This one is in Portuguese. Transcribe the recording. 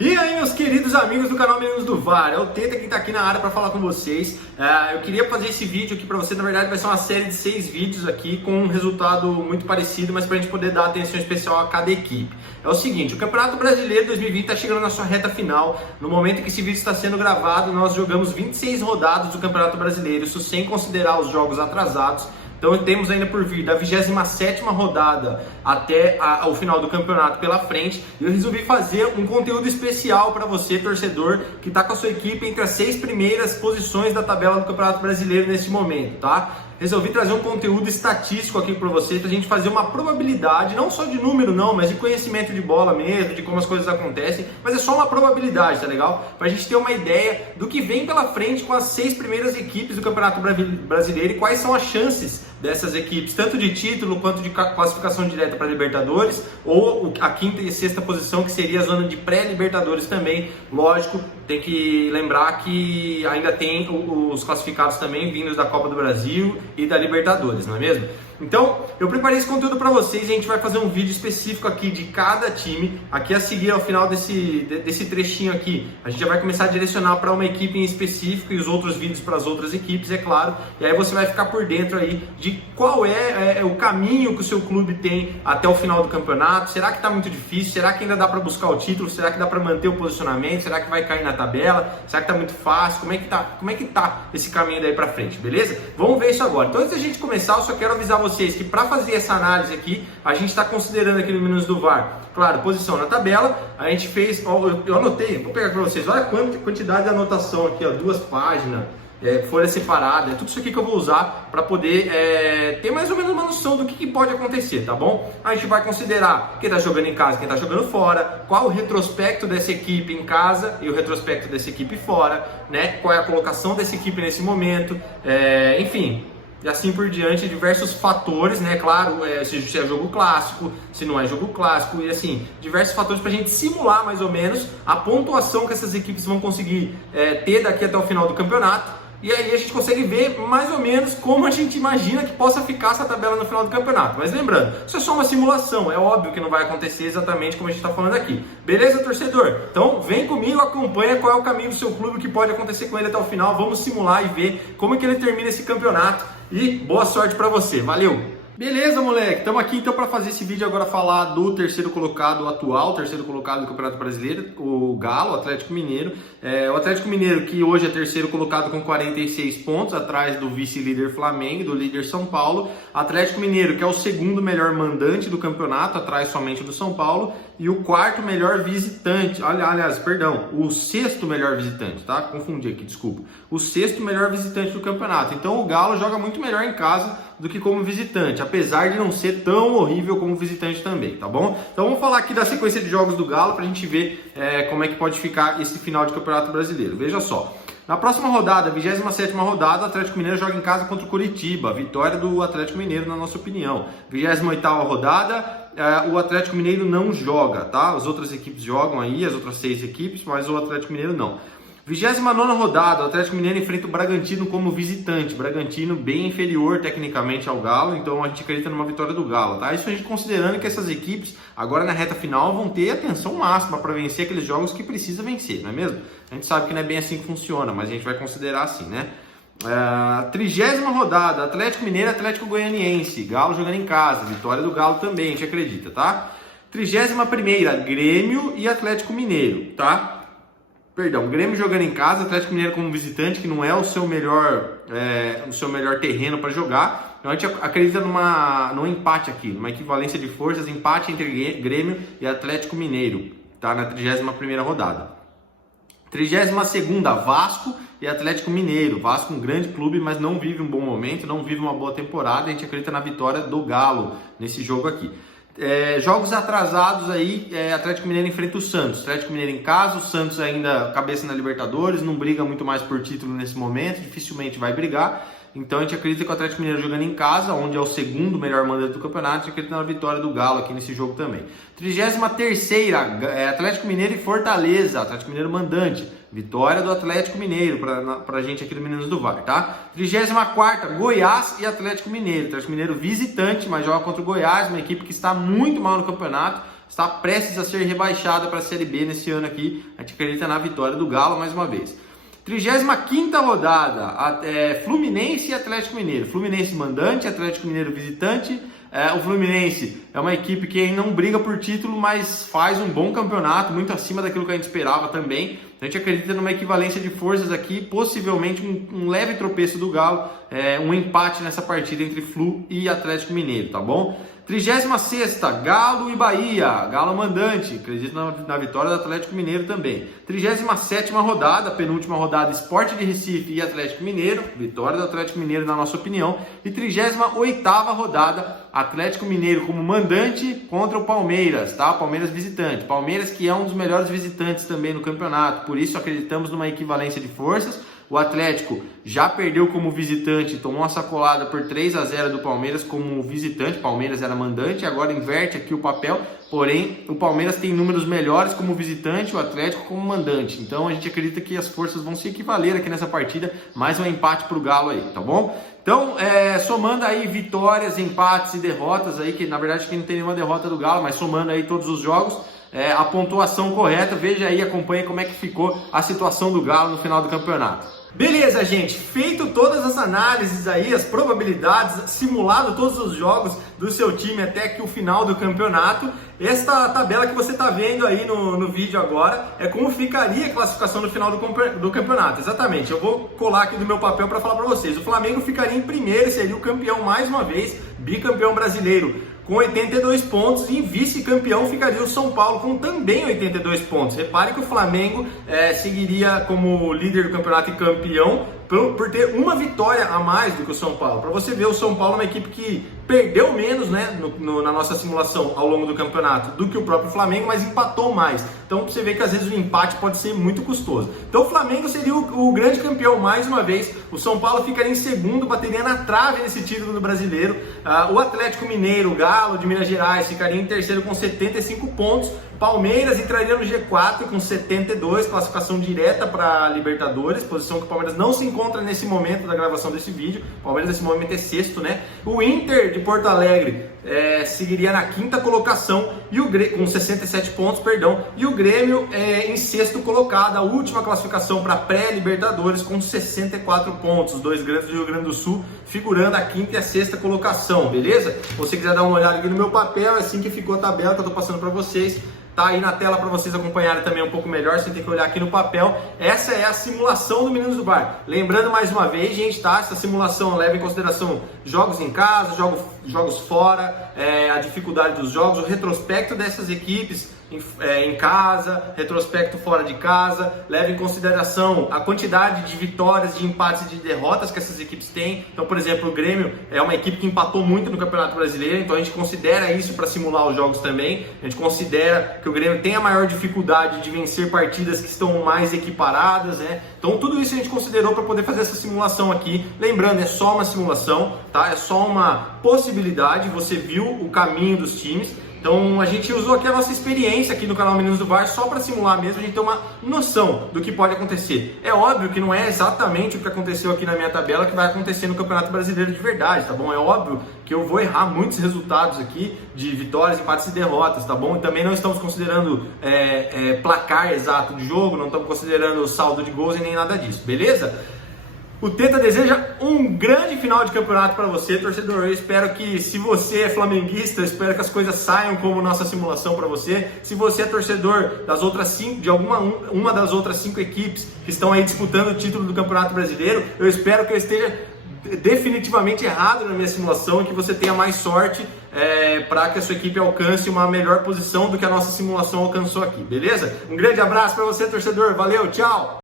E aí, meus queridos amigos do canal Meninos do VAR, é o Teta que tá aqui na área para falar com vocês. Eu queria fazer esse vídeo aqui para você, na verdade vai ser uma série de 6 vídeos aqui com um resultado muito parecido, mas pra gente poder dar atenção especial a cada equipe. É o seguinte, o Campeonato Brasileiro 2020 está chegando na sua reta final. No momento em que esse vídeo está sendo gravado, nós jogamos 26 rodadas do Campeonato Brasileiro, isso sem considerar os jogos atrasados. Então temos ainda por vir da 27ª rodada até o final do campeonato pela frente. E eu resolvi fazer um conteúdo especial para você, torcedor, que está com a sua equipe entre as 6 primeiras posições da tabela do Campeonato Brasileiro nesse momento, tá? Resolvi trazer um conteúdo estatístico aqui para você, pra gente fazer uma probabilidade, não só de número não, mas de conhecimento de bola mesmo, de como as coisas acontecem, mas é só uma probabilidade, tá legal? Pra gente ter uma ideia do que vem pela frente com as 6 primeiras equipes do Campeonato Brasileiro e quais são as chances dessas equipes, tanto de título quanto de classificação direta para Libertadores, ou a 5ª e 6ª posição, que seria a zona de pré-Libertadores também. Lógico, tem que lembrar que ainda tem os classificados também vindos da Copa do Brasil e da Libertadores, não é mesmo? Então, eu preparei esse conteúdo para vocês e a gente vai fazer um vídeo específico aqui de cada time. Aqui a seguir, ao final desse trechinho aqui, a gente já vai começar a direcionar para uma equipe em específico e os outros vídeos para as outras equipes, é claro. E aí você vai ficar por dentro aí de qual é o caminho que o seu clube tem até o final do campeonato. Será que está muito difícil? Será que ainda dá para buscar o título? Será que dá para manter o posicionamento? Será que vai cair na tabela? Será que está muito fácil? Como é que tá esse caminho daí para frente, beleza? Vamos ver isso agora. Então, antes da gente começar, eu só quero avisar vocês que para fazer essa análise aqui, a gente está considerando aqui no Meninos do VAR, claro, posição na tabela. A gente fez, eu anotei, vou pegar para vocês, olha a quantidade de anotação aqui, ó, 2 páginas, folha separada, é tudo isso aqui que eu vou usar para poder ter mais ou menos uma noção do que pode acontecer, tá bom? A gente vai considerar quem está jogando em casa, quem está jogando fora, qual o retrospecto dessa equipe em casa e o retrospecto dessa equipe fora, né? Qual é a colocação dessa equipe nesse momento, enfim. E assim por diante, diversos fatores, né? Claro, se é jogo clássico, se não é jogo clássico, e assim, diversos fatores para a gente simular mais ou menos a pontuação que essas equipes vão conseguir ter daqui até o final do campeonato. E aí a gente consegue ver mais ou menos como a gente imagina que possa ficar essa tabela no final do campeonato. Mas lembrando, isso é só uma simulação, é óbvio que não vai acontecer exatamente como a gente está falando aqui. Beleza, torcedor? Então vem comigo, acompanha qual é o caminho do seu clube, o que pode acontecer com ele até o final. Vamos simular e ver como é que ele termina esse campeonato. E boa sorte para você, valeu! Beleza, moleque, estamos aqui então para fazer esse vídeo agora, falar do terceiro colocado atual, terceiro colocado do Campeonato Brasileiro, o Galo, o Atlético Mineiro. O Atlético Mineiro, que hoje é terceiro colocado com 46 pontos, atrás do vice-líder Flamengo, do líder São Paulo. Atlético Mineiro, que é o segundo melhor mandante do campeonato, atrás somente do São Paulo, e o quarto melhor visitante, aliás, perdão, o sexto melhor visitante, tá? Confundi aqui, desculpa. O sexto melhor visitante do campeonato. Então o Galo joga muito melhor em casa do que como visitante, apesar de não ser tão horrível como visitante também, tá bom? Então vamos falar aqui da sequência de jogos do Galo pra gente ver como é que pode ficar esse final de Campeonato Brasileiro. Veja só, na próxima rodada, 27ª rodada, o Atlético Mineiro joga em casa contra o Coritiba, vitória do Atlético Mineiro na nossa opinião. 28ª rodada, o Atlético Mineiro não joga, tá? As outras equipes jogam aí, as outras 6 equipes, mas o Atlético Mineiro não. 29ª rodada, o Atlético Mineiro enfrenta o Bragantino como visitante. Bragantino bem inferior tecnicamente ao Galo, então a gente acredita numa vitória do Galo, tá? Isso a gente considerando que essas equipes, agora na reta final, vão ter atenção máxima para vencer aqueles jogos que precisa vencer, não é mesmo? A gente sabe que não é bem assim que funciona, mas a gente vai considerar assim, né? 30ª rodada, Atlético Mineiro e Atlético Goianiense. Galo jogando em casa, vitória do Galo também, a gente acredita, tá? 31ª, Grêmio e Atlético Mineiro, tá? Perdão, Grêmio jogando em casa, Atlético Mineiro como visitante, que não é o seu melhor terreno para jogar. Então a gente acredita num empate aqui, numa equivalência de forças, empate entre Grêmio e Atlético Mineiro, tá? Na 31ª rodada. 32ª, Vasco e Atlético Mineiro. Vasco um grande clube, mas não vive um bom momento, não vive uma boa temporada. A gente acredita na vitória do Galo nesse jogo aqui. Jogos atrasados aí, Atlético Mineiro enfrenta o Santos. Atlético Mineiro em casa, o Santos ainda cabeça na Libertadores, não briga muito mais por título nesse momento, dificilmente vai brigar. Então a gente acredita que o Atlético Mineiro jogando em casa, onde é o segundo melhor mandante do campeonato, a gente acredita na vitória do Galo aqui nesse jogo também. 33ª, Atlético Mineiro e Fortaleza, Atlético Mineiro mandante. Vitória do Atlético Mineiro pra gente aqui do Meninos do VAR, tá? 34ª, Goiás e Atlético Mineiro. Atlético Mineiro visitante, mas joga contra o Goiás, uma equipe que está muito mal no campeonato. está prestes a ser rebaixada para a Série B nesse ano aqui. A gente acredita na vitória do Galo mais uma vez. 35ª rodada, Fluminense e Atlético Mineiro. Fluminense mandante, Atlético Mineiro visitante. O Fluminense é uma equipe que não briga por título, mas faz um bom campeonato, muito acima daquilo que a gente esperava também. A gente acredita numa equivalência de forças aqui, possivelmente um leve tropeço do Galo, um empate nessa partida entre Flu e Atlético Mineiro, tá bom? 36ª, Galo e Bahia, Galo mandante, acredito na vitória do Atlético Mineiro também. 37ª rodada, penúltima rodada, Sport de Recife e Atlético Mineiro, vitória do Atlético Mineiro na nossa opinião. E 38ª rodada, Atlético Mineiro como mandante contra o Palmeiras, tá? Palmeiras visitante, Palmeiras que é um dos melhores visitantes também no campeonato, por isso acreditamos numa equivalência de forças. O Atlético já perdeu como visitante, tomou uma sacolada por 3-0 do Palmeiras como visitante. Palmeiras era mandante, agora inverte aqui o papel. Porém, o Palmeiras tem números melhores como visitante, o Atlético como mandante. Então a gente acredita que as forças vão se equivaler aqui nessa partida. Mais um empate para o Galo aí, tá bom? Então, somando aí vitórias, empates e derrotas aí, que na verdade aqui não tem nenhuma derrota do Galo, mas somando aí todos os jogos, a pontuação correta, veja aí, acompanhe como é que ficou a situação do Galo no final do campeonato. Beleza, gente, feito todas as análises aí, as probabilidades, simulado todos os jogos do seu time até que o final do campeonato, esta tabela que você está vendo aí no vídeo agora é como ficaria a classificação no final do campeonato. Exatamente, eu vou colar aqui do meu papel para falar para vocês. O Flamengo ficaria em primeiro, seria o campeão mais uma vez, bicampeão brasileiro, com 82 pontos, e vice-campeão ficaria o São Paulo com também 82 pontos. Repare que o Flamengo seguiria como líder do campeonato e campeão por ter uma vitória a mais do que o São Paulo. Para você ver, o São Paulo é uma equipe que perdeu menos, né, na nossa simulação ao longo do campeonato do que o próprio Flamengo, mas empatou mais. Então você vê que às vezes o empate pode ser muito custoso. Então o Flamengo seria o grande campeão mais uma vez, o São Paulo ficaria em segundo, bateria na trave nesse título do brasileiro. O Atlético Mineiro, o Galo de Minas Gerais, ficaria em terceiro com 75 pontos. Palmeiras entraria no G4 com 72, classificação direta para Libertadores, posição que o Palmeiras não se encontra nesse momento da gravação desse vídeo. O Palmeiras nesse momento é sexto, né? O Inter de Porto Alegre seguiria na quinta colocação e com 67 pontos, perdão, e o Grêmio em sexto colocado, a última classificação para pré-Libertadores com 64 pontos. Os dois grandes do Rio Grande do Sul figurando a quinta e a sexta colocação, beleza? Se você quiser dar uma olhada aqui no meu papel, é assim que ficou a tabela que eu tô passando para vocês. Tá aí na tela para vocês acompanharem também um pouco melhor, sem ter que olhar aqui no papel. Essa é a simulação do Meninos do Bar. Lembrando mais uma vez, gente, tá? Essa simulação leva em consideração jogos em casa, jogos fora, a dificuldade dos jogos, o retrospecto dessas equipes em casa, retrospecto fora de casa, leva em consideração a quantidade de vitórias, de empates e de derrotas que essas equipes têm. Então, por exemplo, o Grêmio é uma equipe que empatou muito no Campeonato Brasileiro, então a gente considera isso para simular os jogos também. A gente considera que o Grêmio tem a maior dificuldade de vencer partidas que estão mais equiparadas, né? Então tudo isso a gente considerou para poder fazer essa simulação aqui. Lembrando, é só uma simulação, tá? É só uma possibilidade, você viu o caminho dos times. Então a gente usou aqui a nossa experiência aqui no canal Meninos do VAR só para simular mesmo, a gente ter uma noção do que pode acontecer. É óbvio que não é exatamente o que aconteceu aqui na minha tabela que vai acontecer no Campeonato Brasileiro de verdade, tá bom? É óbvio que eu vou errar muitos resultados aqui de vitórias, empates e derrotas, tá bom? E também não estamos considerando placar exato de jogo, não estamos considerando saldo de gols e nem nada disso, beleza? O Teta deseja um grande final de campeonato para você, torcedor. Eu espero que, se você é flamenguista, eu espero que as coisas saiam como nossa simulação para você. Se você é torcedor das outras uma das outras 5 equipes que estão aí disputando o título do Campeonato Brasileiro, eu espero que eu esteja definitivamente errado na minha simulação e que você tenha mais sorte para que a sua equipe alcance uma melhor posição do que a nossa simulação alcançou aqui, beleza? Um grande abraço para você, torcedor. Valeu, tchau!